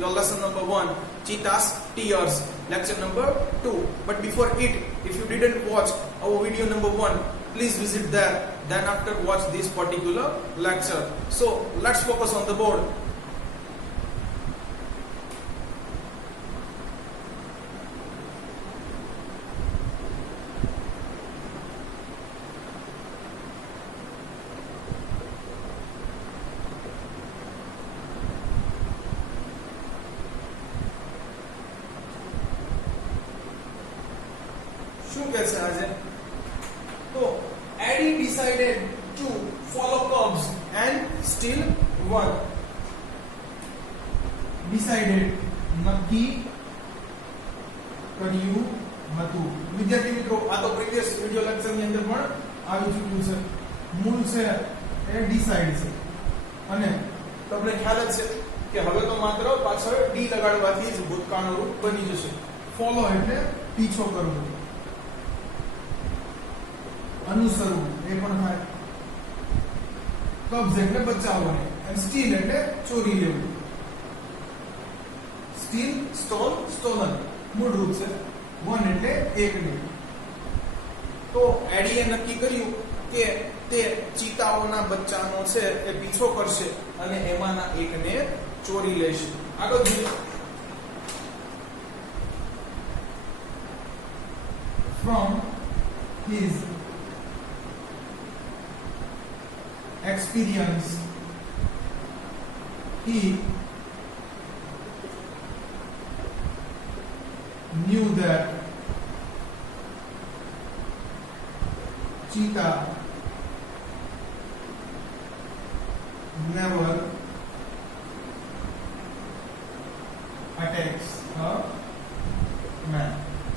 your lesson number 1, Cheetah's Tears, lecture number 2. But before it, if you didn't watch our video number 1, please visit there. Then after watch this particular lecture. So let's focus on the board. શું કહેશે આજે તો Eddie decided to follow Cubs and still won. Decided નક્કી કર્યું હતું. વિદ્યાર્થી મિત્રો, આ તો પ્રીવિયસ વિડિયો લેક્ચર ની અંદર પણ આવી ચૂક્યું છે. મૂળ છે એ ડિસાઇડ છે અને તમને ખ્યાલ જ છે કે હવે તો માત્ર પાછળ ડી લગાડવાથી જ ભૂતકાળનું રૂપ બની જશે. ફોલો એટલે પીછો કરવો, અનુસરવું એ પણ થાય. કબ્ઝ એટલે બચાવવાની, અને સ્ટીલ એટલે ચોરી લેવું. સ્ટીલ, સ્ટોલ, સ્ટોલન મૂળ રૂપ છે. વન એટલે એક ને. તો એડીએ નક્કી કર્યું કે તે ચીતાઓના બચ્ચાનો છે એ પીછો કરશે અને એમાંના એકને ચોરી લેશે. આગળ જોઈએ. From his experience, he knew that cheetah never attacks a man.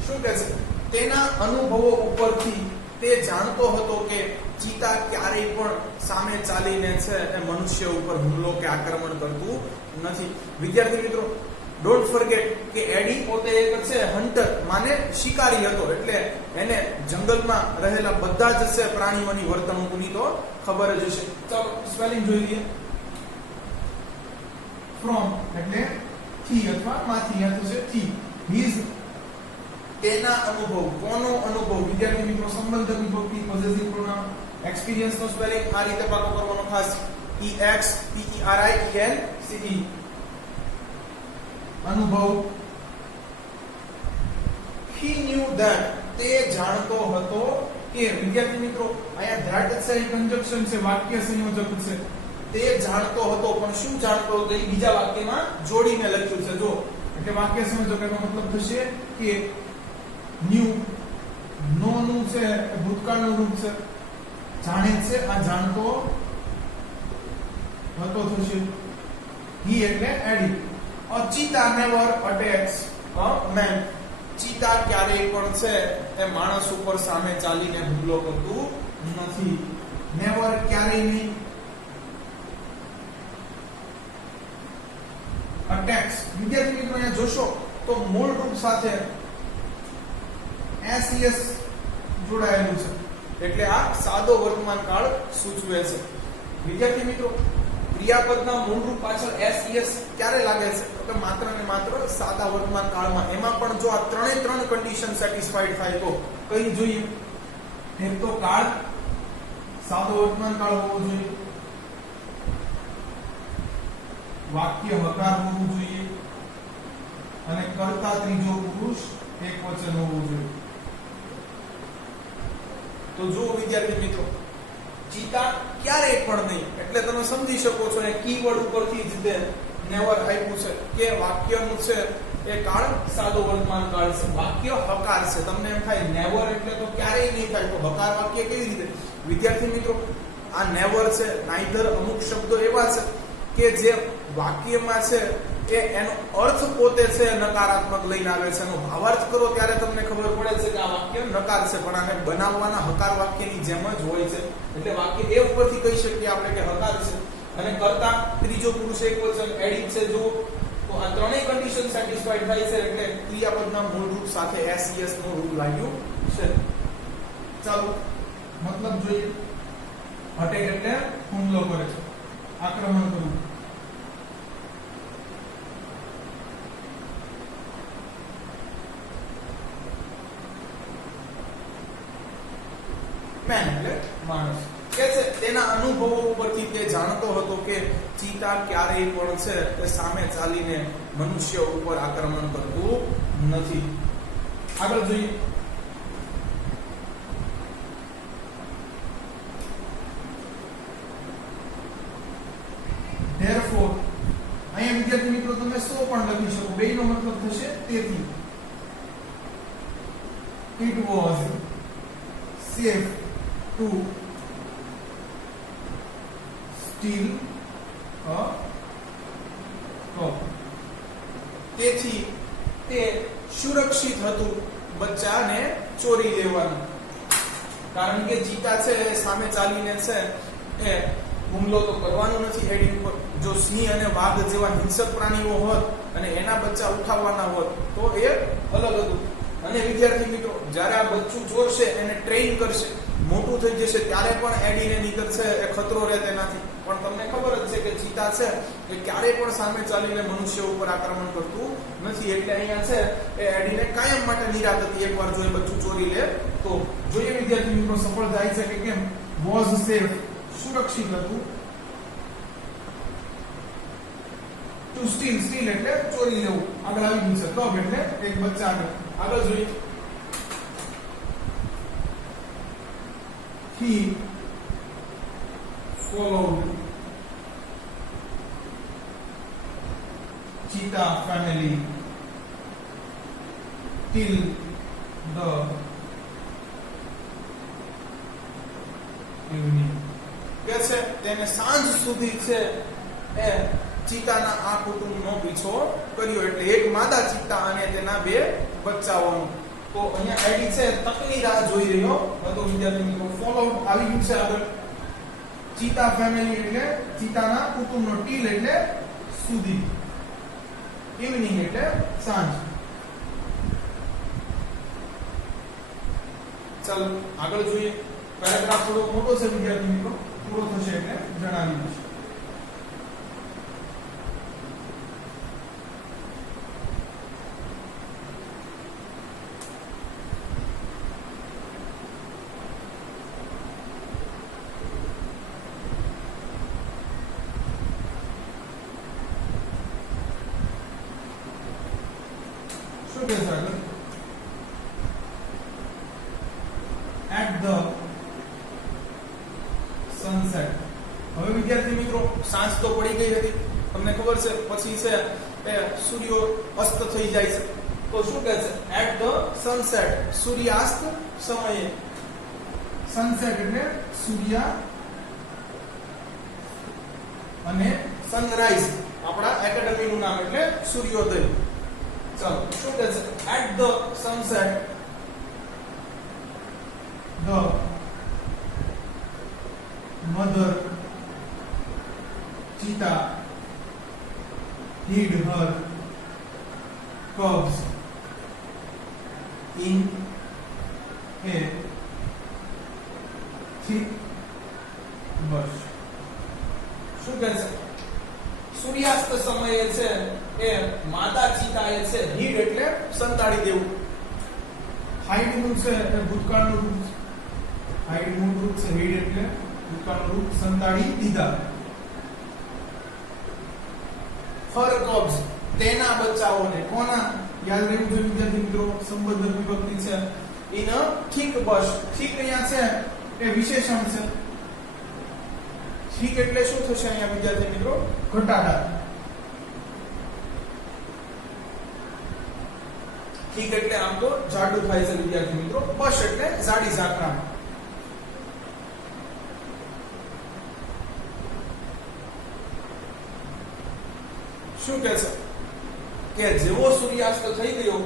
શું કહે છે? તેના અનુભવો ઉપરથી તે જાણતો હતો કે ચીતા ક્યારેય પણ સામે ચાલીને છે એ મનુષ્ય ઉપર હુમલો કે આક્રમણ કરતું નથી. વિદ્યાર્થી મિત્રો, ડોન્ટ ફોરગેટ કે એડી પોતે એક છે હન્ટર, માને શિકારી હતો. એટલે એને જંગલમાં રહેલા બધા જ છે પ્રાણીઓની વર્તણૂકની તો ખબર જ હશે. ચાલો સ્પેલિંગ જોઈ લઈએ. ફ્રોમ એટલે થી અથવા માંથી, આ થશે થી. હિઝ તેના અનુભવ. કોનો અનુભવ? વિદ્યાર્થી મિત્રો, સંબંધક વિભક્તિ, પોઝેસિવ પ્રોનાઉન. એક્સપિરિયન્સ નો સ્પેલિંગ આ રીતે પાકો કરવાનો ખાસ. E X P E R I E N C E. અનુભવ. He knew that તે જાણતો હતો કે. વિદ્યાર્થી મિત્રો, અહીંયા that છે એ કંજક્શન છે, વાક્ય સંયોજક છે. તે જાણતો હતો, પણ શું જાણતો હતો એ બીજા વાક્યમાં જોડીને લખ્યું છે. જો એટલે વાક્ય સંયોજક એનો મતલબ થશે કે ન્યુ. નો નું છે ભૂતકાળનું રૂપ છે. જાણે છે, આ જાણતો હતો થશે. હી એટલે એડી. A cheetah never attacks a man. ચીતા ક્યારેય પણ છે એ માણસ ઉપર સામે ચાલીને હુમલો કરતું નથી. નેવર ક્યારેય નહીં. અટેક્સ. વિદ્યાર્થી મિત્રો, અહીંયા જોશો તો મૂળ રૂપ સાથે SES જોડાયેલું છે. એટલે આ સાદો વર્તમાન કાળ સૂચવે છે. વિદ્યાર્થી મિત્રો, ક્રિયાપદના મૂળ રૂપ પાછળ SES ક્યારે લાગે છે? તો કે માત્ર ને માત્ર સાદા વર્તમાન કાળમાં. એમાં પણ જો આ ત્રણ કન્ડિશન સેટિસ્ફાઈડ થાય તો કઈ જોઈએ? એક તો કાળ સાદો વર્તમાન કાળ હોવો જોઈએ, વાક્ય હકાર હોવું જોઈએ, અને કર્તા ત્રીજો પુરુષ એકવચન હોવું જોઈએ. તો જો વિદ્યાર્થી મિત્રો, ચીતા ક્યારેય પણ નહીં, એટલે તમે સમજી શકો છો એ કીવર્ડ ઉપરથી જ તે નેવર આપ્યું છે કે વાક્યનું છે એ કાળ સાદો વર્તમાન કાળ છે. વાક્ય હકાર છે. તમને એમ થાય નેવર એટલે તો ક્યારેય નહીં થાય, તો હકાર વાક્ય કેવી રીતે? વિદ્યાર્થી મિત્રો, આ નેવર છે, નાઈધર, અમુક શબ્દો એવા છે કે જે વાક્યમાં છે એ એનો અર્થ પોતે છે નકારાત્મક લઈને આવે છે. એનો ભાવાર્થ કરો ત્યારે તમને ખબર પડે છે કે આ વાક્ય નકાર છે, પણ આને બનાવવાના હકાર વાક્યની જેમ જ હોય છે. એટલે વાક્ય એ ઉપરથી કહી શકીએ આપણે કે હકાર છે. અને કર્તા ત્રીજો પુરુષ એકવચન એડિટ છે. જો તો આ ત્રણેય કન્ડિશન સેટિસ્ફાઈડ થાય છે એટલે ક્રિયાપદના મૂળ રૂપ સાથે SES નું રૂપ લાગ્યું છે. ચાલો મતલબ જોઈએ. અટેક એટલે હુમલો કરે છે, આક્રમણ કરવું. મેન એટલે માણસ કે છે તેના અનુભવો ઉપરથી તે જાણતો હતો કે ચીતા ક્યારેય પણ છે તે સામે ચાલીને મનુષ્ય ઉપર આક્રમણ કરતું નથી. આગળ જોઈએ. therefore અહીંયા વિદ્યાર્થી મિત્રો તમે સો પણ લખી શકો, બેયનો મતલબ થશે તેથી. it was safe to steal a cup. તેથી તે સુરક્ષિત હતું બચ્ચાને ચોરી લેવાનું, કારણ કે ચીતા છે સામે ચાલીને છે એ હુમલો તો કરવાનો નથી એડી ઉપર. જો સિંહ અને વાઘ જેવા હિંસક પ્રાણીઓ હોત અને એના બચ્ચા ઉઠાવવાના હોત તો એ અલગ હતું. અને વિદ્યાર્થી મિત્રો જ્યારે આ બચ્ચું ચોરશે એને ટ્રેન કરશે, મોટું થઈ જશે ત્યારે પણ એડીને નીકળશે એ ખતરો રહે તેનાથી. પણ તમને ખબર જ છે કે ચીતા છે એ ક્યારેય પણ સામે ચાલીને મનુષ્ય ઉપર આક્રમણ કરતું નથી, એટલે અહીંયા છે એ એડીને કાયમ માટે નિરાત હતી એકવાર જો એ બચ્ચું ચોરી લે તો. જોઈએ વિદ્યાર્થી મિત્રો સફળ જાય છે કે કેમ. વોઝ સેફ સુરક્ષિત હતું, ટુ સ્ટીલ સ્ટીલ એટલે ચોરી લેવું, આગળ આવી ગયું છે. કબ એટલે એક બચ્ચાને. આગળ જોઈએ. he followed cheetah family till the evening. કે છે તેને સાંજ સુધી છે એ ચીતાના આ કુટુંબનો પીછો કર્યો, એટલે એક માદા ચીતા અને તેના બે બચ્ચાઓનો. તો અહીંયા આઈડી છે તકની રાહ જોઈ રહ્યો હતો વિદ્યાર્થી મિત્રો. ફોલો આવી ગયું છે આગળ. ચીતા ફેમિલી એટલે ચીતાના કુટુંબનો, ટીલ એટલે સુધી, ઇવનિંગ એટલે સાંજ. ચાલો આગળ જોઈએ. પેરેગ્રાફ થોડો મોટો છે વિદ્યાર્થી મિત્રો, પૂરો થશે એટલે જણાવી દઈશ. શું કહે છે આગળ? at the sunset. હવે વિદ્યાર્થી મિત્રો સાંજ તો પડી ગઈ હતી, તમને ખબર છે. પછી છે એ સૂર્ય અસ્ત થઈ જાય છે. તો શું કહે છે? at the sunset, સૂર્યાસ્ત સમયે. સનસેટ એટલે સૂર્યા અને સનરાઈઝ આપણા એકેડેમીનું નામ એટલે સૂર્યોદય. ચાલો શું કહે છે? at the sunset the mother cheetah hid her cubs in a thick bush. શું કહે છે? સૂર્યાસ્ત સમયે છે એ માતા ચીતાએ છે હીડ એટલે સંતાડી દેવું. હાઈડ નું છે એ ભૂતકાળનું રૂપ છે. હાઈડ નું રૂપ છે, હીડ એટલે ભૂતકાળનું રૂપ, સંતાડી દીધા. હર કબ્સ તેના બચ્ચાઓને. કોના? યાદ રહેવું જોઈએ વિદ્યાર્થી મિત્રો, સંબંધ વિભક્તિ છે. In a thick bush. Thick અહીંયા છે એ વિશેષણ છે. થીક એટલે શું થશે અહીંયા વિદ્યાર્થી મિત્રો? ઘટાડા. થીક એટલે આમ તો જાડું થાય છે વિદ્યાર્થી મિત્રો. બશ એટલે જાડી ઝાકરા. શું કહે છે કે જેવો સૂર્યાસ્ત થઈ ગયો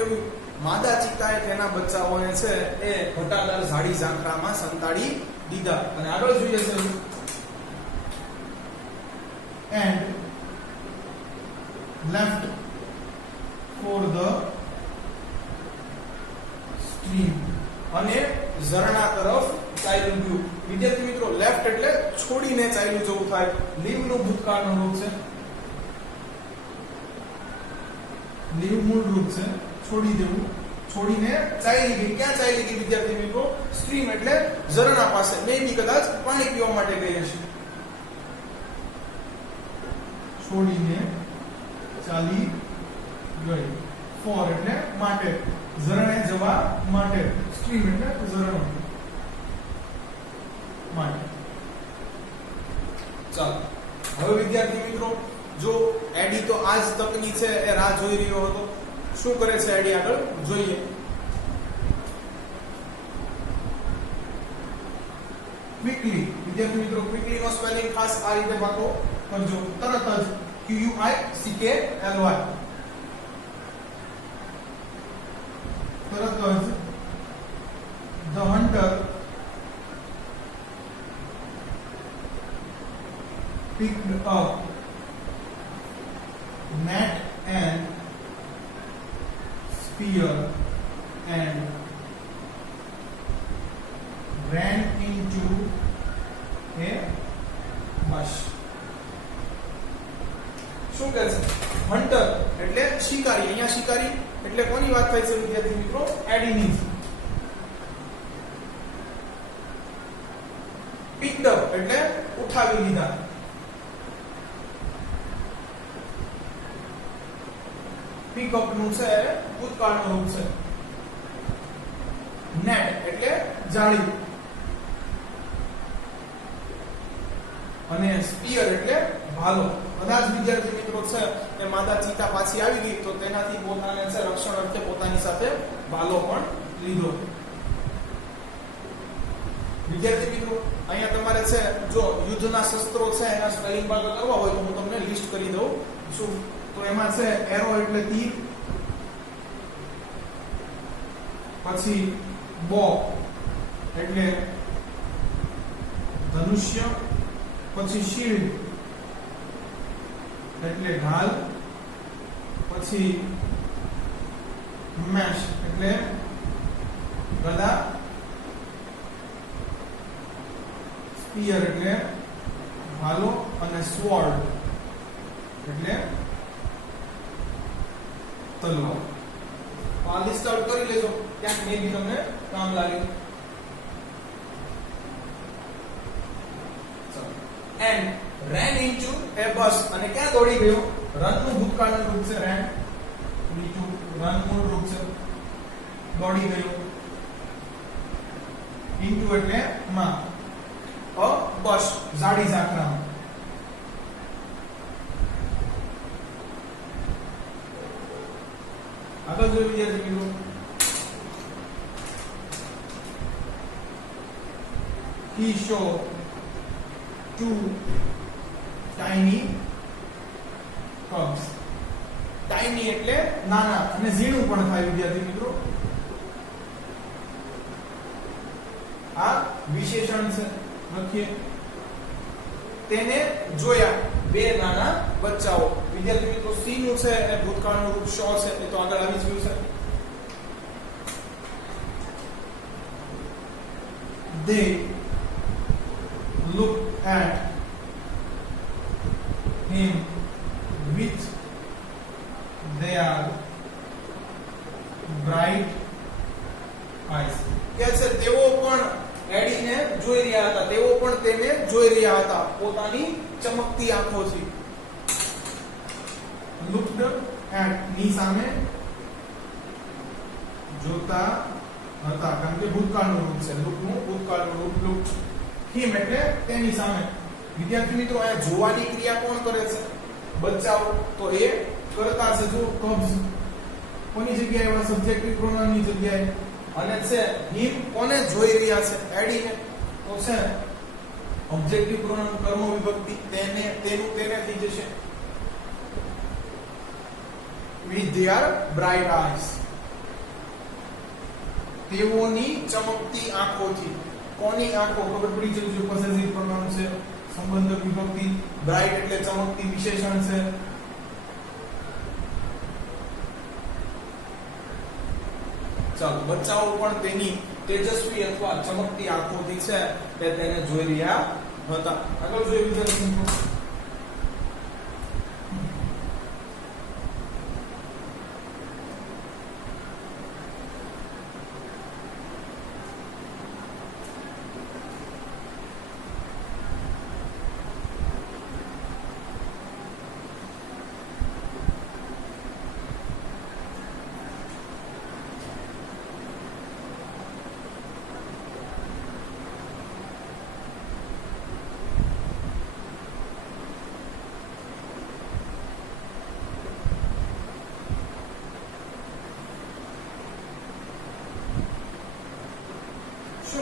એવું માદા ચીતાએ તેના બચ્ચાઓને છે એ ઘટાદાર ઝાડી ઝાંખરામાં સંતાડી દીધા. અને આગળ જોઈએ છે and left for the stream. અને ઝરણા તરફ ચાલ્યું ગયું. વિદ્યાર્થી મિત્રો લેફ્ટ એટલે છોડીને ચાલ્યું જવું થાય. લીવ નું ભૂતકાળનું રૂપ છે. લીવ મૂળ રૂપ છે છોડી દેવું. છોડીને ચાલી ગઈ. ક્યાં ચાલી ગઈ વિદ્યાર્થી મિત્રો? સ્ટ્રીમ એટલે ઝરણા પાસે. મે બી કદાચ પાણી પીવા માટે ગઈ હશે. છોડીને ચાલી ગઈ. ફોર એટલે માટે, ઝરણે જવા માટે. સ્ટ્રીમ એટલે ઝરણું માટે. ચાલો હવે વિદ્યાર્થી મિત્રો, જો એડી તો આજ તકની છે એ રાહ જોઈ રહ્યો હતો. શું કરે છે એડી આગળ જોઈએ. ક્વિકલી વિદ્યાર્થી મિત્રો, ક્વિકલી નો સ્પેલિંગ ખાસ આ રીતે વાતો કરજો. તરત જ QUICKLY. તરત જ the hunter picked up net and spear and ran into a bush. શું કહે છે? હન્ટર એટલે શિકારી. અહીંયા શિકારી એટલે કોની વાત થાય છે વિદ્યાર્થી મિત્રો? એડીની. picked up એટલે ઉઠાવી લીધા. pick up નું છે ભૂતકાળનું રૂપ છે. net એટલે જાળી અને spear એટલે ભાલો. બધા જ વિદ્યાર્થી મિત્રો છે એ માદા ચિત્તા પાછી આવી ગઈ તો તેનાથી પોતાને છે રક્ષણ અર્થે પોતાની સાથે ભાલો પણ લીધો. વિદ્યાર્થી મિત્રો, અહીંયા તમારે છે જો યુદ્ધના શસ્ત્રો છે એના સ્પેલિંગ ભાગ કરવા હોય તો હું તમને લિસ્ટ કરી દઉં છું. તો એમાં છે એરો એટલે તીર, પછી બો એટલે ધનુષ્ય, પછી શિલ્ડ એટલે ઢાલ, પછી મેશ એટલે ગદા, સ્પીયર એટલે ભાલો અને સ્વોર્ડ એટલે તલવાર. આ લિસ્ટ આઉટ કરી લેજો, ક્યાંક મે બી તમને કામ લાગે. And ran into a bus. અને ક્યાં દોડી ગયો? રન નું ભૂતકાળનું રૂપ છે ran. into રન મૂળ રૂપ છે દોડી ગયો. into એટલે માં. a bus જાડી ઝાકરામાં. આગળ જોઈએ વિદ્યાર્થી મિત્રો. he showed two tiny cubs. tiny એટલે નાના અને ઝીણું પણ થાય વિદ્યાર્થી મિત્રો. આ વિશેષણ છે, લખીએ. તેને જોયા બે નાના બચ્ચાઓ. વિદ્યાર્થી મિત્રો, સી નું છે એ ભૂતકાળનું રૂપ શો છે, એ તો આગળ આવી જ ગયું છે. they look at him with their bright eyes. કે છે તેઓ પણ એડીને જોઈ રહ્યા હતા, તેઓ પણ તેને જોઈ રહ્યા હતા પોતાની ચમકતી આંખોથી. looked at ની સામે જોતા હતા, કારણ કે ભૂતકાળનું રૂપ છે. look નું ભૂતકાળનું રૂપ looked. him એટલે તેની સામે. વિદ્યાર્થી મિત્રો, આ જોવાની ક્રિયા કોણ કરે છે? બચ્ચાઓ. તો એ કરતા છે જો cubs. કોની જગ્યાએ? એવા સબ્જેક્ટિવ પ્રોનાઉન ની જગ્યાએ. અને છે him કોને જોઈ રહ્યા છે? એડીને. તો છે ઓબ્જેક્ટિવ પ્રોનાઉન કર્મ વિભક્તિ, તેને, તેનું, તેને થઈ જશે. with their bright eyes. તેઓની ચમકતી આંખોથી. કોની આંખો? ખબર પડી જશે જો પોસેસિવ પ્રોનાઉન છે, સંબંધક વિભક્તિ. બ્રાઇટ એટલે ચમકતી, વિશેષણ છે. ચાલો, બચ્ચાઓ પણ તેની તેજસ્વી અથવા ચમકતી આંખોથી છે તે તેને જોઈ રહ્યા હતા. આગળ જોઈએ વિદ્યાર્થી મિત્રો.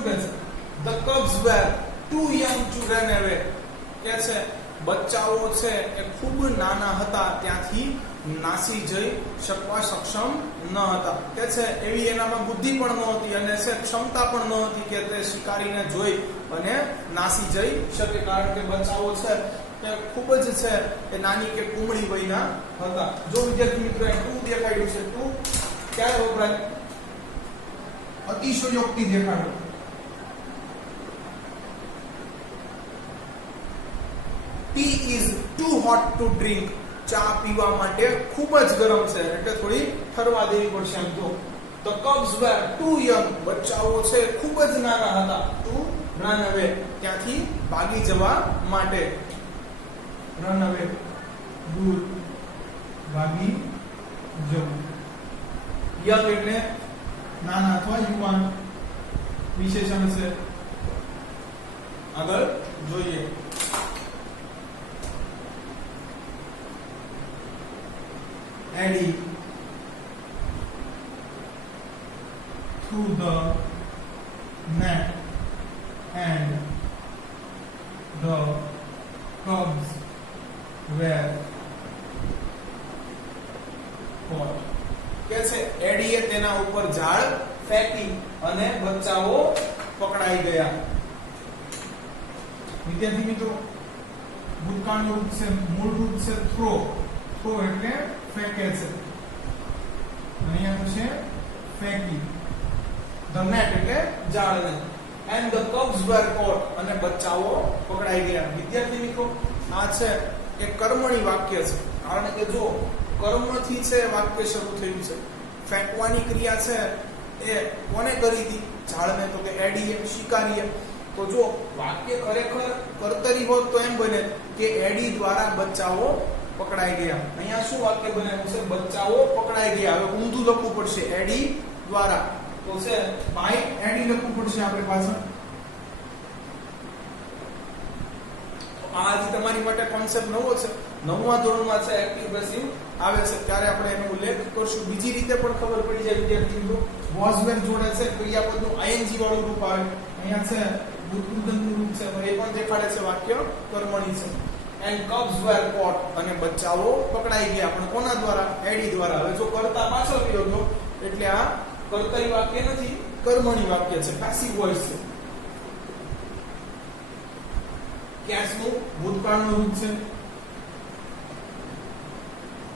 કહે છે? The cubs were too young to run away. કે છે બચ્ચાઓ છે એ ખૂબ નાના હતા, ત્યાંથી નાસી જઈ શકવા સક્ષમ ન હતા. કે છે એવી એનામાં બુદ્ધિ પણ નહોતી અને છે ક્ષમતા પણ નહોતી કે તે શિકારીને જોઈ અને નાસી જઈ શકે, કારણ કે બચ્ચાઓ છે એ ખૂબ જ છે એ નાની કે કુમળી વયના હતા. જો વિદ્યાર્થી મિત્રો ટુ દેખાડ્યું છે, ટુ ક્યારે વપરાય? અતિશયોક્તિ દેખાડો. Tea is too hot to drink. ચા પીવા માટે ખૂબ જ ગરમ છે, એટલે થોડી ઠરવા દેવી પડશે. એમ તો The cubs were too young. બચ્ચાઓ છે ખૂબ જ નાના હતા. To run away, ત્યાંથી ભાગી જવા માટે. રન અવે, દૂર, ભાગી જવું. યંગ એટલે નાના અથવા યુવાન, વિશેષણ છે. આગળ જોઈએ. Eddie threw the net and the cubs were caught. કે છે એડીએ તેના ઉપર ઝાડ ફેંકી અને બચ્ચાઓ પકડાઈ ગયા. વિદ્યાર્થી મિત્રો, ભૂતકાળનું રૂપ છે, મૂળ રૂપ છે થ્રો. થ્રો એટલે ફેંકે છે, અહીંયા છે ફેંકી. ધ નેટ એટલે ઝાડને. And the cubs were caught, અને બચ્ચાઓ પકડાઈ ગયા. વિદ્યાર્થી મિત્રો, આ છે એ કર્મણી વાક્ય છે, કારણ કે જો કર્મથી છે વાક્ય શરૂ થયું છે. ફેંકવાની ક્રિયા છે એ કોને કરી હતી? ઝાડને, તો કે એડીએ, શિકારીએ. તો જો વાક્ય ખરેખર કર્તરી હોત તો એમ બને કે એડી દ્વારા બચ્ચાઓ પકડાઈ ગયા. અહીંયા શું વાક્ય બનાવ્યું છે? બચ્ચાઓ પકડાઈ ગયા. હવે ઊંધું લખવું પડશે, એડી દ્વારા. તો છે બાય એડી લખવું પડશે આપણે પાછળ. આજે તમારી માટે કોન્સેપ્ટ નવો છે, નવમા ધોરણમાં છે એક્ટિવ પેસિવ આવે છે ત્યારે આપણે એનો ઉલ્લેખ કરશું. બીજી રીતે પણ ખબર પડી જાય વિદ્યાર્થી મિત્રો. વોઝ વેર જોડે છે ક્રિયાપદનું આઈએનજી વાળું રૂપ આવે. અહીંયા છે ભૂતકૃદંતનું રૂપ છે, તો એ પણ દેખાડે છે વાક્ય કર્મણી છે. એન્ડ cubs were caught, અને બચ્ચાઓ પકડાઈ ગયા, પણ કોના દ્વારા? એડી દ્વારા. હવે જો કર્તા પાછળ ગયો તો એટલે આ કર્તરી વાક્ય નથી, કર્મણી વાક્ય છે, પેસિવ વોઇસ છે. કેટ્સનું ભૂતકાળનું રૂપ છે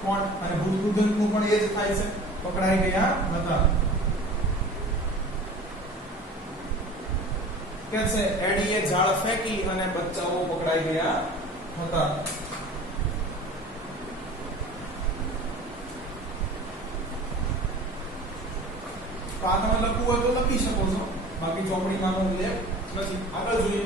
કોણ, અને ભૂતકૃદંતનું પણ એ જ થાય છે, પકડાઈ ગયા હતા. કે છે એડીએ ઝાડ ફેંકી અને બચ્ચાઓ પકડાઈ ગયા હતા. તો આ તમે લખવું હોય તો લખી શકો છો, બાકી ચોપડીમાં ઉલ્લેખ નથી. આગળ જોઈએ.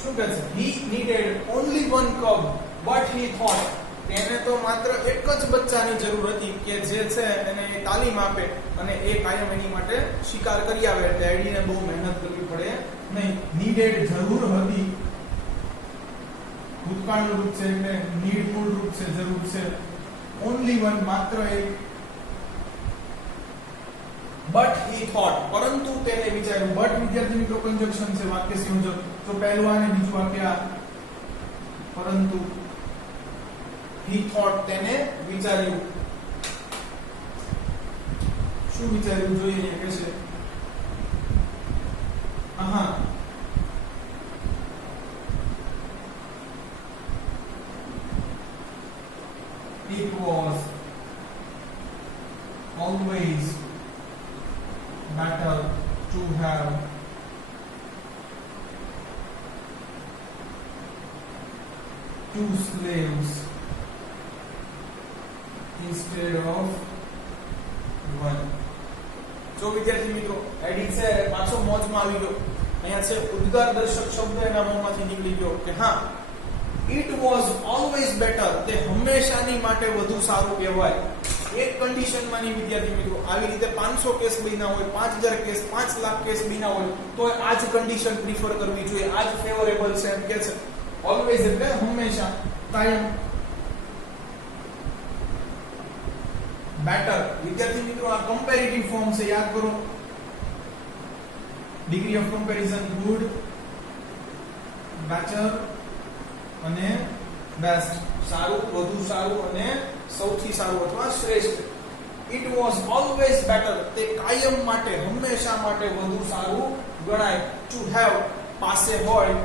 શું કહે છે? He needed only one cub, but he thought. તેને તો માત્ર એક જ બચ્ચાની જરૂર હતી કે જે છે એને તાલીમ આપે અને એ કાયમ એની માટે શિકાર કરી આવે, એટલે એડીને બહુ મહેનત કરવી પડે નહીં. નીડેડ જરૂર હતી, ભૂતકાળનું રૂપ છે એટલે નીડ મૂળ રૂપ છે, જરૂર છે. ઓનલી વન, માત્ર એક. બટ હી થોટ, પરંતુ તેને વિચાર્યું. બટ વિદ્યાર્થી મિત્રો કંજક્શન છે, વાક્ય સંયોજક. તો પહેલું અને બીજું વાક્ય પરંતુ. હી થોટ, તેને વિચાર્યું. શું વિચાર્યું જોઈએ અહીંયા કે છે? It was always better to have two slaves instead of one. જો વિદ્યાર્થી મિત્રો એડી છે પાછો મોજમાં આવી ગયો. અહીંયા છે ઉદ્ગાર દર્શક શબ્દ એના મોંમાંથી નીકળી ગયો કે હા, ઇટ વોઝ ઓલવેઝ બેટર, તે હંમેશાની માટે વધુ સારું કહેવાય. એક કન્ડિશન માં ની વિદ્યાર્થી મિત્રો આવી રીતે 500 કેસ બન્યા હોય, 5000 કેસ, 5 લાખ કેસ બન્યા હોય તો આ જ કન્ડિશન પ્રિફર કરવી જોઈએ, આ જ ફેવરેબલ છે એમ કે છે. ઓલવેઝ એટલે હંમેશા, કાયમ. બેટર વિદ્યાર્થી મિત્રો આ કમ્પેરેટિવ ફોર્મ છે, યાદ કરો. Degree of comparison good, better અને બેસ્ટ, સારું, વધુ સારું અને સૌથી સારું અથવા શ્રેષ્ઠ. ઇટ વોઝ ઓલવેઝ બેટર, તે કાયમ માટે, હંમેશા માટે વધુ સારું ગણાય. ટુ હેવ પાસે હોય.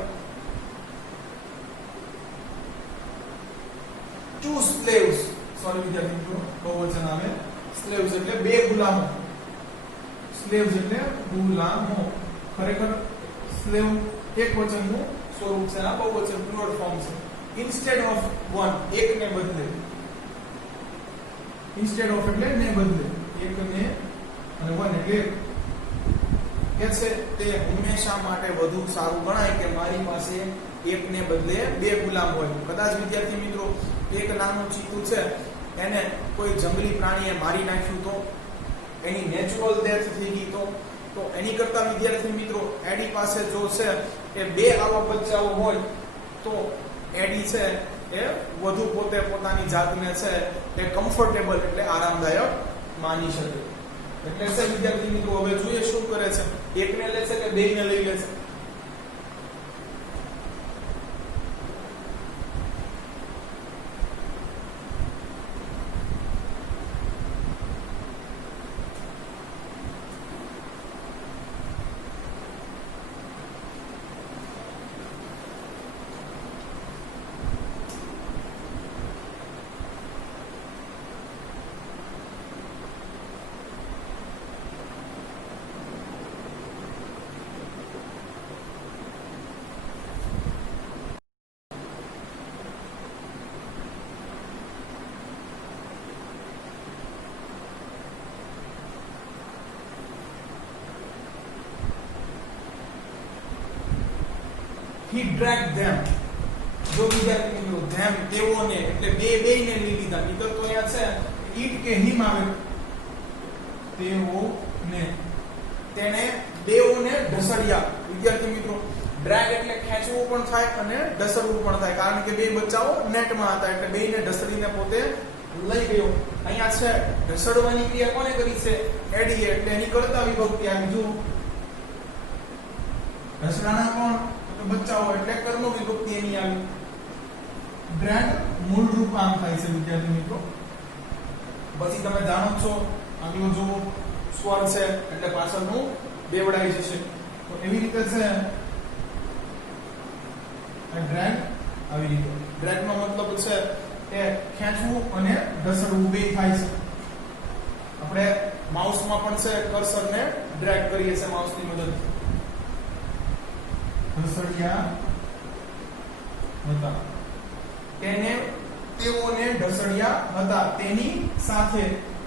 ટુ સ્લેવ્સ, સોરી વિદ્યાર્થી મિત્રો બહુવચન આવે. સ્લેવ્સ એટલે બે ગુલામો. સ્લેવ્સ એટલે ગુલામો. ખરેખર સ્લેવ એક વચનનું સ્વરૂપ છે, આ બહુવચન પ્લુરલ ફોર્મ છે. ઇન્સ્ટેડ ઓફ વન, એક ને બદલે. ઇન્સ્ટેડ ઓફ એટલે ને બદલે, એક ને અને વન એટલે કે છે તે હંમેશા માટે વધુ સારું ગણાય કે મારી પાસે એક ને બદલે બે ગુલામ હોય. કદાચ વિદ્યાર્થી મિત્રો એક નાનું ચીતું છે, એને કોઈ જંગલી પ્રાણીએ મારી નાખ્યું તો, એની નેચરલ ડેથ થઈ ગઈ તો એની કરતા વિદ્યાર્થી મિત્રો એડી પાસે જો છે એ બે આવા બચ્ચાઓ હોય તો એડી છે એ વધુ પોતે પોતાની જાતને છે એ કમ્ફર્ટેબલ એટલે આરામદાયક માની શકે. એટલે છે વિદ્યાર્થી મિત્રો હવે જોઈએ શું કરે છે, એકને લે છે કે બેયને લઈ લે છે. He dragged them. જો વિદ્યાર્થી મિત્રો them તેઓને એટલે બેયને લઈ લીધા. નહીતર તો અહીંયા છે it કે him આવે. તેઓને, તેને બેઓને ઢસડ્યા. વિદ્યાર્થી મિત્રો ડ્રેગ એટલે ખેંચવું પણ થાય અને ઢસડવું પણ થાય, કારણ કે બે બચ્ચાઓ નેટમાં હતા એટલે બેયને ઢસડીને પોતે લઈ ગયો. અહીંયા છે ઢસડવાની ક્રિયા કોને કરી છે? એડી, એટલે એની કર્તા વિભક્તિ આવી. જો ઢસડાના કોણ? બચ્ચાઓ એટલે કર્મ વિભક્તિ એની આવી. ડ્રેગ મૂળ રૂપ આમ થાય છે વિદ્યાર્થી મિત્રો. પછી તમે જાણો છો આગળ જો સ્વર છે એટલે પાછળનું બેવડાઈ જશે. તો એવી રીતે છે ડ્રેગ આવી રીતે. ડ્રેગ નો મતલબ છે એ ખેંચવું અને ઘસડવું બે થાય છે. આપણે માઉસમાં પણ છે કર્સરને ડ્રેગ કરીએ છીએ માઉસની મદદથી. ઢસડ્યા હતા, તેઓને ઢસડ્યા હતા તેની સાથે.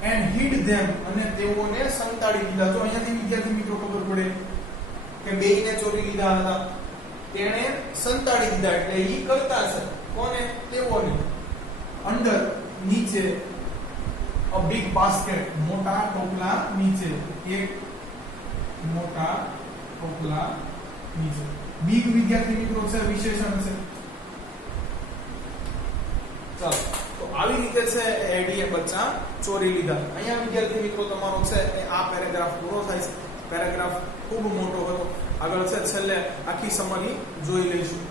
એન્ડ હિડ ધેમ, અને તેઓને સંતાડી દીધા. તો અહીંયાથી વિદ્યાર્થી મિત્રો ખબર પડે કે બેયને ચોરી લીધા હતા, તેણે સંતાડી દીધા એટલે ઈ કરતા છે. કોને? તેઓને. અંડર નીચે, અ બિગ બાસ્કેટ મોટા ટોપલા નીચે, એક મોટા ટોપલા નીચે. બિગ વિદ્યાર્થી મિત્રો છે વિશેષણ છે. ચાલો, તો આવી રીતે છે એડીએ બચ્ચા ચોરી લીધા. અહીંયા વિદ્યાર્થી મિત્રો તમારો છે આ પેરેગ્રાફ પૂરો થાય છે. પેરેગ્રાફ ખૂબ મોટો હતો. આગળ છે છેલ્લે આખી સમરી જોઈ લઈશું.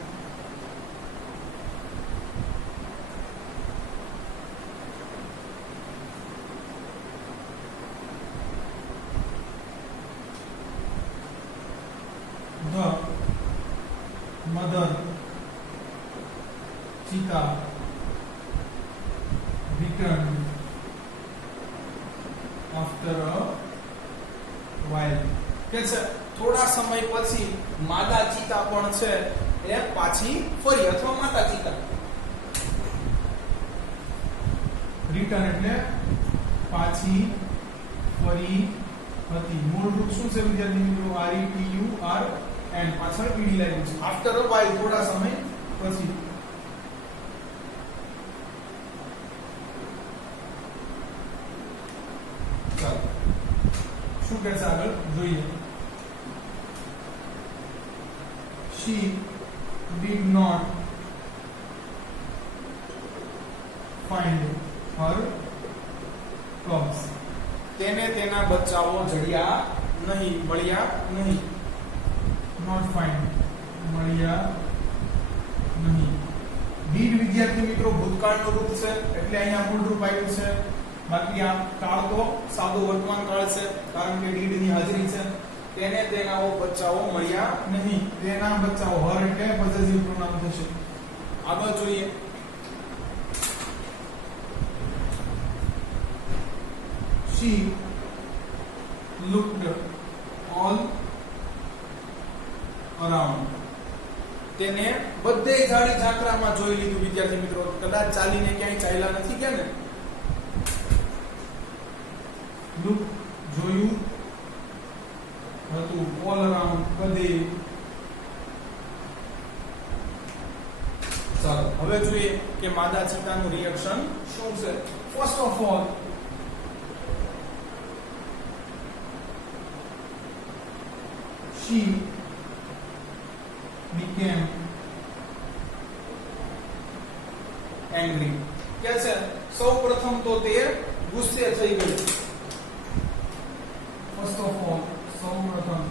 Mother cheetah returned after a while. કે છે થોડા સમય પછી માદા ચીતા પણ છે એ પાછી ફરી, અથવા માતા ચીતા. રિટર્ન એટલે પાછી ફરી હતી. મૂળ રૂપ શું છે વિદ્યાર્થી મિત્રો? RETUR એન્ડ પાછળ ઈડી લાગ્યું છે. આફ્ટર અ વાઇલ, થોડા સમય પછી. શું કહેશે આગળ જોઈએ. She did not find her cubs. તેને તેના બચ્ચાઓ જડ્યા નહીં, મળ્યા નહીં. Not find, મળ્યા નહીં. did વિદ્યાર્થી મિત્રો ભૂતકાળનું રૂપ છે એટલે અહીંયા મૂળ રૂપ આવ્યું છે. બાકી આ કાળ તો સાદો વર્તમાન કાળ છે કારણ કે did ની હાજરી છે. તેને તેનાઓ બચ્ચાઓ મળ્યા નહીં. તેના બચ્ચાઓ હર એટલે પોઝેસિવ પ્રોનાઉન થશે. આગળ જોઈએ. She looked all around. તેને બધે ઝાડી ઝાકરામાં જોઈ લીધું વિદ્યાર્થી મિત્રો. કદાચ ચાલીને ક્યાંય ચાલ્યા નથી કે ને. લુક જોયું હતું, ઓલ અરાઉન્ડ બધે. ચાલો હવે જોઈએ કે માદા ચિત્તાનું રિએક્શન શું છે. First of all she became angry. क्या છે? સૌ પ્રથમ તો તે ગુસ્સે થઈ ગઈ. ફર્સ્ટ ઓફ ઓલ સૌ પ્રથમ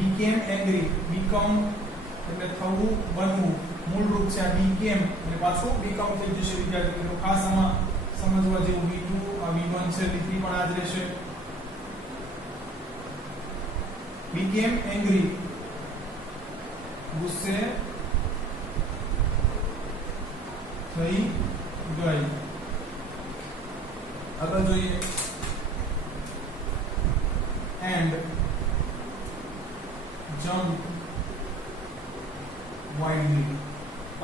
became angry. become એટલે થવું, બનવું. મૂળ રૂપ છે આ became એટલે પાછું become થઈ જશે વિદ્યાર્થી મિત્રો. ખાસ આમાં સમજવા જેવું V2 આ V1 છે, V3 પણ આ જ રહેશે. became angry, ગુસ્સે થઈ ગઈ. આગળ જોઈએ. and jumped wildly.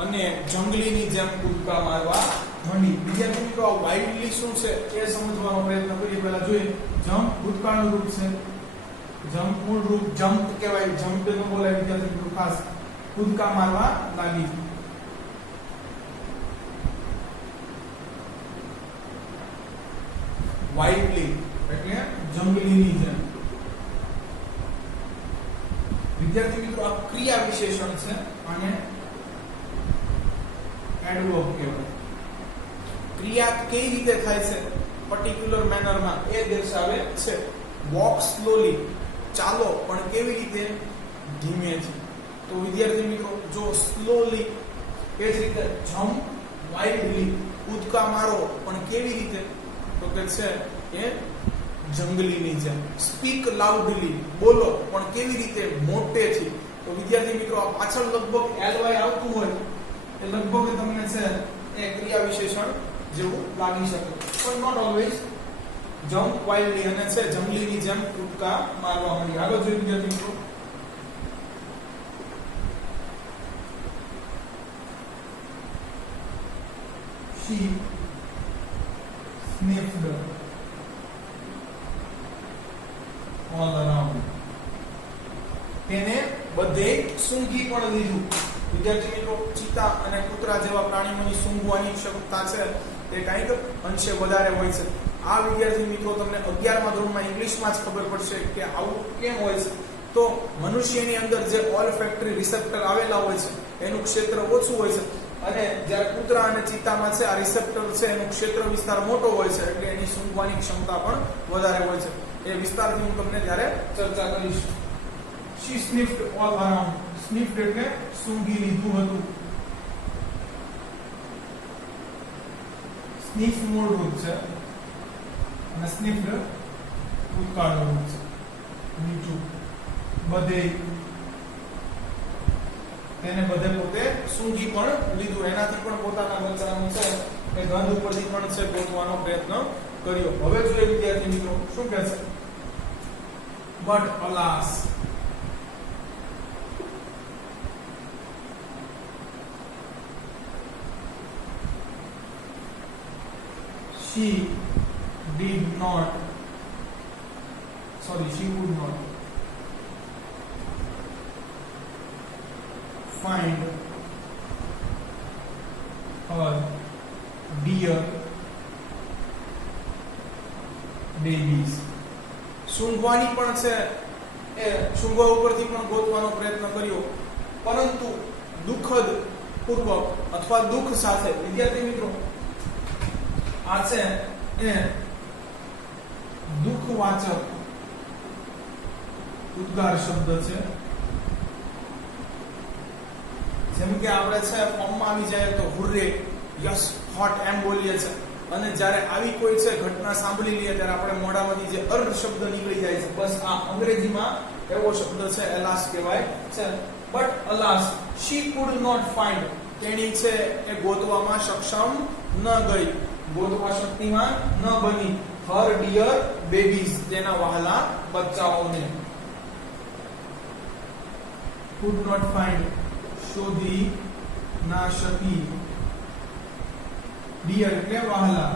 અને જંગલીની જેમ કૂદકા મારવા માંડી. વિદ્યાર્થી મિત્રો આ વાઇલ્ડલી શું છે એ સમજવાનો પ્રયત્ન કરીએ. પહેલા જોઈએ. જમ્પ ભૂતકાળનું રૂપ છે. જમ્પ મૂળ રૂપ જમ્પ કહેવાય. જમ્પ નો બોલાય વિદ્યાર્થી મિત્રો. ખાસ કૂદકા મારવા લાગી. વાઇલ્ડલી એટલે જંગલીની જેમ. વિદ્યાર્થી મિત્રો આ ક્રિયા વિશેષણ છે અને એડવર્બ કહેવાય. ક્રિયા કઈ રીતે થાય છે પર્ટિક્યુલર મેનરમાં એ દર્શાવે છે. વોક સ્લોલી, ચાલો પણ કેવી રીતે? ધીમેથી. તો વિદ્યાર્થી મિત્રો જો સ્લોલી એ જ રીતે જમ્પ વાઇલ્ડલી, કૂદકા મારો પણ કેવી રીતે? તો કે છે એ જંગલીની જેમ. સ્પીક લાઉડલી, બોલો પણ કેવી રીતે? મોટેથી. તો વિદ્યાર્થી મિત્રો આ પાછળ લગભગ એલવાય આવતું હોય એ લગભગ તમને છે એ ક્રિયા વિશેષણ જેવું લાગી શકે પણ નોટ ઓલવેઝ. જમ્પ વાઇલ્ડલી અને છે જંગલીની જેમ કૂદકા મારવા માંડી. આગળ જોઈએ વિદ્યાર્થી મિત્રો. She sniffed all around. તેને બધે સૂંઘી પણ લીધું. વિદ્યાર્થી મિત્રો ચિત્તા અને કૂતરા જેવા પ્રાણીઓની સૂંઘવાની ક્ષમતા છે તે કંઈક અંશે વધારે હોય છે. આ વિદ્યાર્થી મિત્રો તમને 11મા ધોરણમાં ઇંગ્લિશમાં જ ખબર પડશે કે આવું કેમ હોય છે. તો મનુષ્યની અંદર જે ઓલ્ફેક્ટરી રિસેપ્ટર આવેલા હોય છે એનું ક્ષેત્ર ઓછું હોય છે અને જ્યારે કૂતરા અને ચિત્તામાં છે આ રિસેપ્ટર છે એનું ક્ષેત્ર વિસ્તાર મોટો હોય છે એટલે એની સૂંઘવાની ક્ષમતા પણ વધારે હોય છે. એ વિસ્તારની હું તમને ત્યારે ચર્ચા કરીશ. She sniffed all around. Sniffed એટલે સૂંઘી લીધું હતું. સ્નિફ મૂળ રૂપ છે અને સ્નિફ્ડ ભૂતકાળનું રૂપ છે. નીચું બધે, તેને બધે પોતે સૂંઘી પણ લીધું. એનાથી પણ પોતાના બચ્ચાનું છે એ ગંધ ઉપરથી પણ છે ગોતવાનો પ્રયત્ન કર્યો. હવે જોઈએ વિદ્યાર્થી મિત્રો શું કહે છે. But alas, she would not find her babies. સૂંઘવાની પણ છે એ સૂંઘવા ઉપરથી પણ ગોતવાનો પ્રયત્ન કર્યો, પરંતુ દુઃખદ પૂર્વક અથવા દુઃખ સાથે. વિદ્યાર્થી મિત્રો, આ છે એ દુઃખવાચક ઉદ્ગાર શબ્દ છે. જેમ કે આપણે છે ફોર્મમાં આવી જાય તો હુર્રે, યસ, હોટ એમ બોલીએ છે, અને જ્યારે આવી કોઈ છે ઘટના સાંભળી લઈએ ત્યારે આપણે મોઢામાંથી જે અર્ધ શબ્દ નીકળી જાય છે, બસ આ અંગ્રેજીમાં એવો શબ્દ છે એલાસ કહેવાય છે. But alas she could not find, તેણી છે એ ગોતવામાં સક્ષમ ન ગઈ, ગોતવા શક્તિમાન ન બની her dear babies, તેના વહાલા બચ્ચાઓને. could not find, શોધી ના શકી. ડિયર એટલે વહાલા.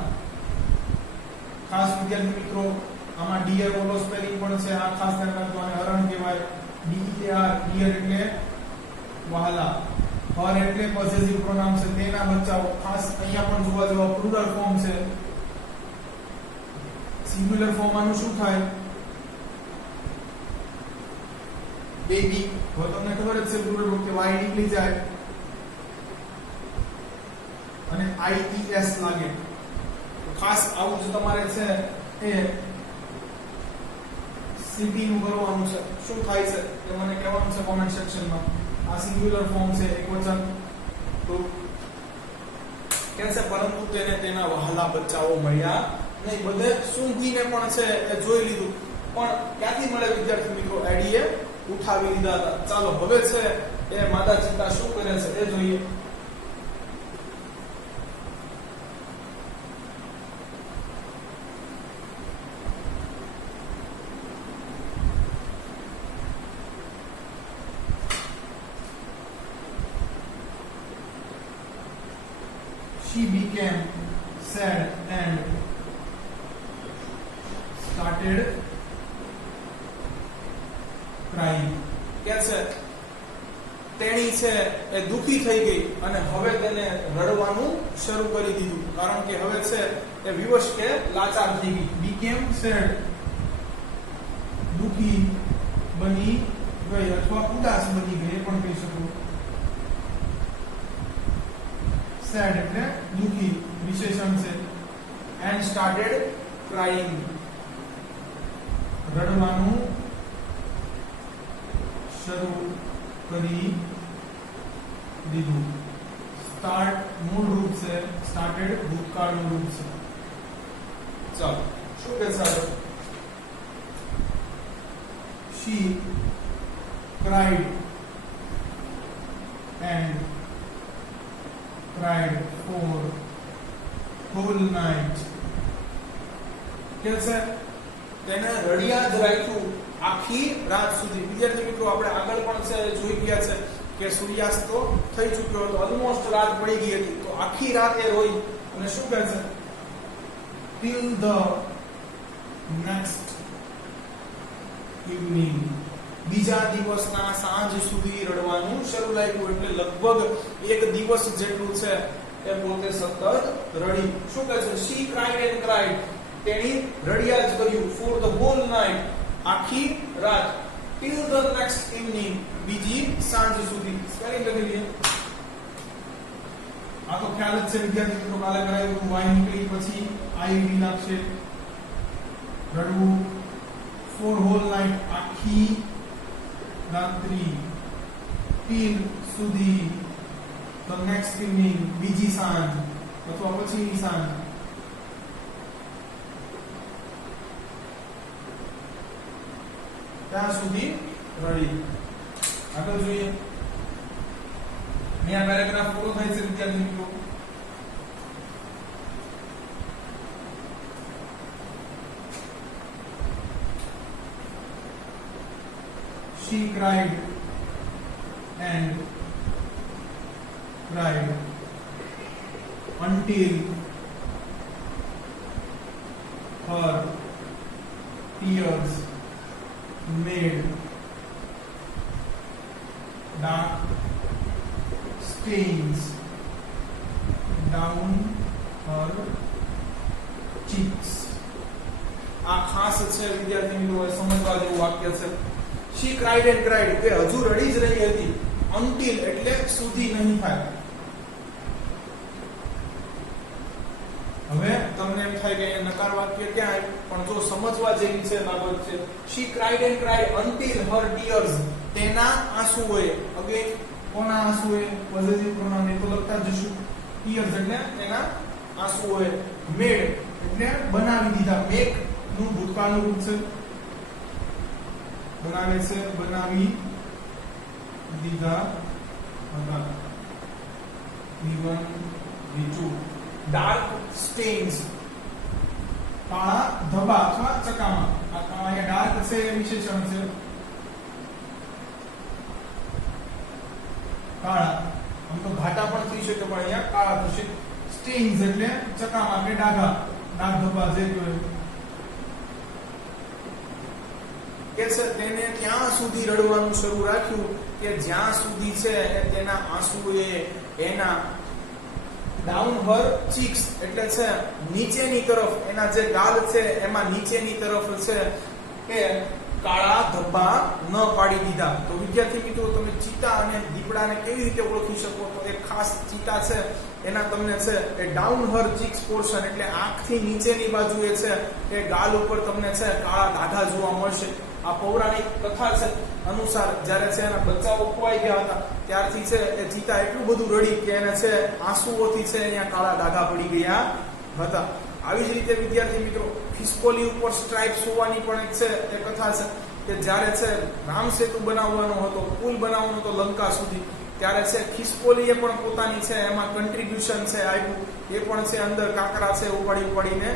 ખાસ વિદ્યાર્થી મિત્રો, આમાં ડિયર ઓલો સ્પેલિંગ પણ છે, આ ખાસ ધ્યાન રાખજો. આને હરણ કહેવાય. DER, ડિયર એટલે વહાલા. હર એટલે પોસેસિવ પ્રોનાઉન છે, તેના બચ્ચાઓ. ખાસ અહીંયા પણ જોવા જેવા પ્લુરલ ફોર્મ છે. સિંગ્યુલર ફોર્મ આનું શું થાય? બેબી. હવે તમને ખબર જ છે પ્લુરલ વખતે વાય નીકળી જાય અને IES લાગે. ખાસ આવું જ તમારે છે એ સિટી નું કરવાનું છે. શું થાય છે એ મને કહેવાનું છે કોમેન્ટ સેક્શનમાં. આ સિંગ્યુલર ફોર્મ છે, એકવચન. તો કે છે પરંતુ તેને તેના વહાલા બચ્ચાઓ મળ્યા નહીં. બધે સૂંઘીને પણ છે એ જોઈ લીધું, પણ ક્યાંથી મળે વિદ્યાર્થી મિત્રો? એડીએ ઉઠાવી લીધા હતા. ચાલો હવે છે એ માતા ચિતા શું કરે છે એ જોઈએ. She became sad and started crying. કે છે તેણી છે એ દુખી થઈ ગઈ અને હવે તેને રડવાનું શરૂ કરી દીધું, કારણ કે હવે છે એ વિવશ કે લાચાર થઈ ગઈ. became sad, દુખી બની ગઈ અથવા ઉદાસ બની ગઈ એ પણ કહી શકો. sad એટલે દુખી, વિશેષણ છે. and started crying, રડવાનું શરૂ કરી દીધું. સ્ટાર્ટ મૂળ રૂપ છે, સ્ટાર્ટેડ ભૂતકાળનું રૂપ છે. ચાલો શું કહે છે? she cried and cried for whole night. કે છે તેને રડ્યા જ રાખ્યું આખી રાત સુધી. વિદ્યાર્થી મિત્રો, આપણે આગળ પણ છે જોઈ ગયા છે કે સૂર્યાસ્ત તો થઈ ચૂક્યો હતો, ઓલમોસ્ટ રાત પડી ગઈ હતી. તો આખી રાત એ રોઈ અને શું કહે છે? till the next evening, બીજા દિવસના સાંજ સુધી રડવાનું શરૂ લાગ્યું. એટલે લગભગ એક દિવસ જેટલું છે એ પોતે સતત રડી. શું કહે છે? she cried and cried, તેણી રડ્યા જ કર્યું. for the whole night, આખી રાત. till the next evening, બીજી સાંજ સુધી. સ્પેલિંગ લખી લઈએ. આ તો ખ્યાલ જ છે વિદ્યાર્થી મિત્રો, કાલે કરાયું વાય નીકળી પછી આઈ લાગશે. રડવું. for whole night, આખી રાત્રિ. till સુધી. the next evening, બીજી સાંજ અથવા પછીની સાંજ. ત્યાં સુધી રડી. આગળ જોઈએ. અહીંયા પેરેગ્રાફ પૂરો થાય છે વિદ્યાર્થી મિત્રો. she cried and cried until her tears made dark stains down her cheeks. આ ખાસ છે વિદ્યાર્થી મિત્રો સમજવા જેવું વાક્ય છે. She cried and cried, કે હજુ રડી જ રહી હતી, until એટલે સુધી નહીં થાય. હવે તમને એમ થાય કે એ નકાર વાક્ય ક્યાં આવ્યું, પણ જો સમજવા જેવી છે બાબત છે. She cried and cried until her tears, તેના આંસુઓએ. અગેન કોના આંસુઓએ? પોઝિટિવ પ્રોનાઉન તો લખતા જશું. tears એટલે તેના આંસુઓએ. made એટલે બનાવી દીધા. make નું ભૂતકાળનું રૂપ છે. બનાવે છે, બનાવી દીધા હતા. V1 V2. dark stains, કાળા ધબ્બા અથવા ચકામા. આ અહીંયા ડાર્ક છે એ વિશેષણ છે. કાળા, આમ તો ઘાટા પણ થઈ શકે પણ અહીંયા કાળા થશે. સ્ટેન્સ એટલે ચકામા કે ડાઘા, ડાઘ ધબ્બા જે કહેવાય. કે છે તેને ત્યાં સુધી રડવાનું શરૂ રાખ્યું કે જ્યાં સુધી છે તેના આંસુએ એના ડાઉન હર ચીક્સ એટલે છે નીચેની તરફ, એના જે ગાલ છે એમાં નીચેની તરફ છે કે કાળા ધબ્બા ન પાડી દીધા. તો વિદ્યાર્થી મિત્રો તમે ચિત્તા અને દીપડાને કેવી રીતે ઓળખી શકો? તો એક ખાસ ચિત્તા છે એના તમને છે એ ડાઉન હર ચીક્સ પોર્શન એટલે આંખથી નીચેની બાજુએ છે એ ગાલ ઉપર તમને છે કાળા ડાઘા જોવા મળશે. આ પૌરાણિક કથા છે અનુસાર જ્યારે છે એના બચ્ચાઓ ખોવાઈ ગયા હતા ત્યારથી છે એ ચિત્તા એટલું બધું રડી કે એને છે આંસુઓથી છે અહીંયા કાળા ડાઘા પડી ગયા હતા. આવી જ રીતે વિદ્યાર્થી મિત્રો ખિસકોલી ઉપર સ્ટ્રાઇપ્સ હોવાની પણ એક છે એ કથા છે કે જ્યારે છે રામ સેતુ બનાવવાનો હતો, પુલ બનાવવાનો હતો લંકા સુધી, ત્યારે છે ખિસકોલીએ પણ પોતાની છે એમાં કન્ટ્રીબ્યુશન છે આપ્યું. એ પણ છે અંદર કાંકરા છે ઉપાડીને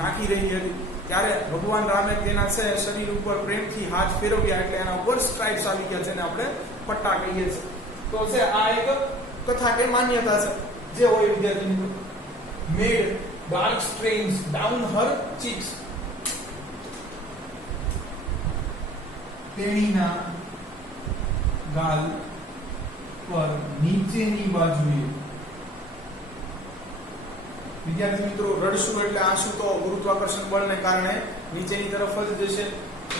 નાખી રહી હતી. ત્યારે ભગવાન રામે તેના છે શરીર ઉપર પ્રેમથી હાથ ફેરવ્યા એટલે એના ઉપર સ્ટ્રાઇપ્સ આવી ગયા, જેને આપણે પટ્ટા કહીએ છીએ. તો છે આ એક કથા કે માન્યતા છે જે હોય વિદ્યાર્થી મિત્રો. મેડ dark stains down her cheeks, તેણીના ગાલ પર નીચેની બાજુએ. વિદ્યાર્થી મિત્રો રડશું એટલે આંસુ તો ગુરુત્વાકર્ષણ બળને કારણે નીચેની તરફ જ જશે.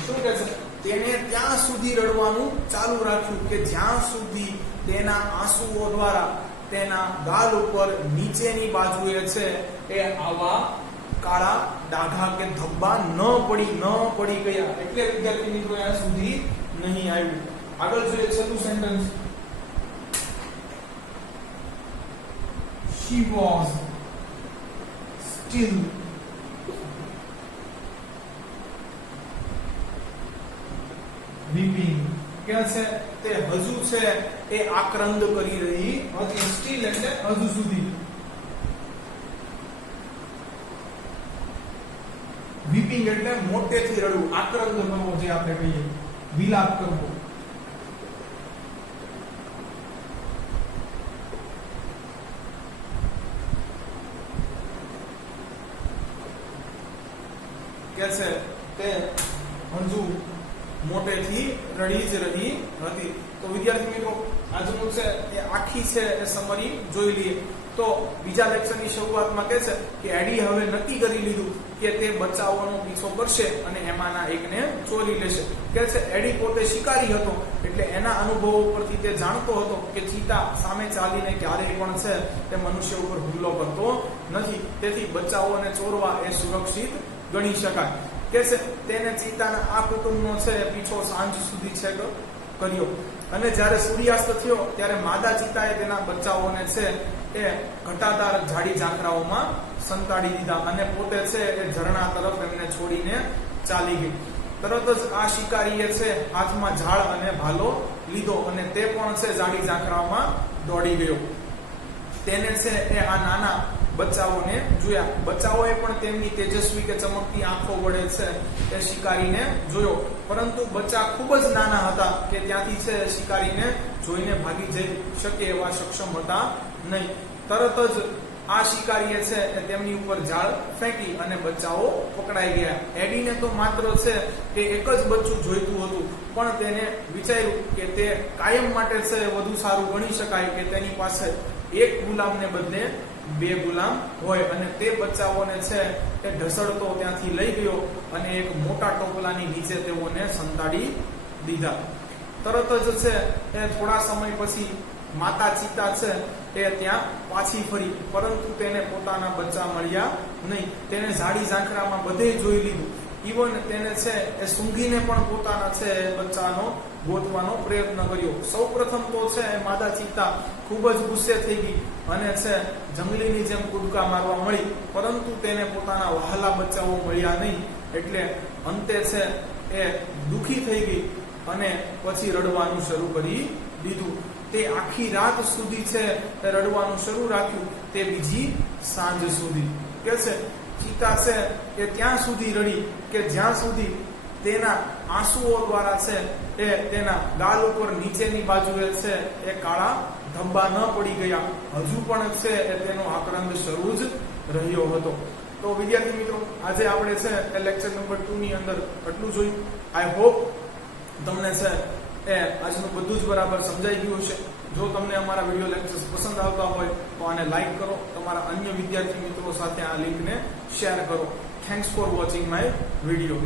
શું કહે છે? તેને ત્યાં સુધી રડવાનું ચાલુ રાખ્યું કે જ્યાં સુધી તેના આંસુઓ દ્વારા તેના ગાલ ઉપર નીચેની બાજુએ છે એ આવા કાળા ડાઘા કે ધબ્બા ન પડી ગયા. એટલે વિદ્યાર્થી મિત્રો ત્યાં સુધી નહીં આવ્યું. આગળ જોઈએ છેલ્લું sentence. She was still weeping. કે છે તે હજુ છે એ આક્રંદ કરી રહી હતી. સ્ટીલ એટલે હજુ સુધી. વીપિંગ એટલે મોટેથી રડવું, આક્રંદ કરવો જે આપણે કહીએ, વિલાપ કરવો. કે છે તે હજુ મોટેથી રડી જ રહી હતી. તો વિદ્યાર્થી મિત્રો આજનું છે એ આખી છે એ સમરી જોઈ લઈએ. તો બીજા લેક્ચરની શરૂઆતમાં કહે છે કે એડી હવે નક્કી કરી લીધું કે તે બચ્ચાઓનો પીછો કરશે અને એમાંના એકને ચોરી લેશે. કહે છે એડી પોતે શિકારી હતો એટલે એના અનુભવો પરથી તે જાણતો હતો કે ચીતા સામે ચાલીને ક્યારેય પણ છે તે મનુષ્ય ઉપર હુમલો કરતો નથી, તેથી બચ્ચાઓને ચોરવા એ સુરક્ષિત ગણી શકાય. કે છે તેને ચિત્તાના આ કુટુંબનો છે પીછો સાંજ સુધી છે કર્યો અને જ્યારે સૂર્યાસ્ત થયો ત્યારે માદા ચિત્તાએ તેના બચ્ચાઓને છે એ ઘટાદાર ઝાડી ઝાંખરાઓમાં સંતાડી દીધા અને પોતે છે એ ઝરણા તરફ એમને છોડીને ચાલી ગઈ. તરત જ આ શિકારીએ છે હાથમાં ઝાડ અને ભાલો લીધો અને તે પણ છે ઝાડી ઝાંખરાઓમાં દોડી ગયો. તેને છે એ આ નાના બચ્ચાઓને જોયા. બચ્ચાઓએ પણ તેમની તેજસ્વી કે ચમકતી આંખો વડે છે એ શિકારીને જોયો, પરંતુ બચ્ચા ખૂબ જ નાના હતા કે ત્યાંથી છે શિકારીને જોઈને ભાગી જઈ શકે એવા સક્ષમ હતા નહીં. તરત જ આ શિકારીએ છે એ તેમની ઉપર ઝાડ ફેંકી અને બચ્ચાઓ પકડાઈ ગયા. એડીને તો માત્ર છે કે એક જ બચ્ચું જોઈતું હતું, પણ તેને વિચાર્યું કે તે કાયમ માટે છે વધુ સારું ગણી શકાય કે તેની પાસે એક ગુલામને બદલે 2 ગુલામ હોય અને તે બચ્ચાઓને છે એ ઢસડતો ત્યાંથી લઈ ગયો અને એક મોટા ટોપલાની નીચે તેઓને સંતાડી દીધા. તરત જ છે એ થોડા સમય પછી માતા ચિતા છે એ ત્યાં પાછી ફરી, પરંતુ તેને પોતાના બચ્ચા મળ્યા નહીં. તેને ઝાડી ઝાંખરામાં બધે જોઈ લીધું. ઇવન તેને છે એ સૂંઘીને પણ પોતાના છે બચ્ચાનો ગોતવાનો પ્રયત્ન કર્યો. સૌપ્રથમ તો છે એ માતા ચિતા ખૂબ જ ગુસ્સે થઈ ગઈ અને છે જંગલીની જેમ કૂદકા મારવા મળી, પરંતુ તેને પોતાના વહાલા બચ્ચાઓ મળ્યા નહીં. એટલે અંતે છે એ દુખી થઈ ગઈ અને પછી રડવાનું શરૂ કરી દીધું. તે આખી રાત સુધી છે એ રડવાનું શરૂ રાખ્યું, તે બીજી સાંજ સુધી. કે છે ચિતા છે એ ત્યાં સુધી રડી કે જ્યાં સુધી તેના આંસુઓ દ્વારા છે એ તેના ગાલ ઉપર નીચેની બાજુએ છે એ કાળા ધબ્બા ન પડી ગયા. હજુ પણ છે એ તેનો આક્રંદ શરૂ જ રહ્યો હતો. તો વિદ્યાર્થી મિત્રો, આજે આપણે છે એ લેક્ચર નંબર 2 ની અંદર આટલું જોયું. આઈ હોપ તમને છે એ આજનું બધું જ બરાબર સમજાઈ ગયું હશે. જો તમને અમારા વિડીયો લેક્ચર્સ પસંદ આવતા હોય તો આને લાઈક કરો, તમારા અન્ય વિદ્યાર્થી મિત્રો સાથે આ લિંકને શેર કરો. Thanks for watching my video.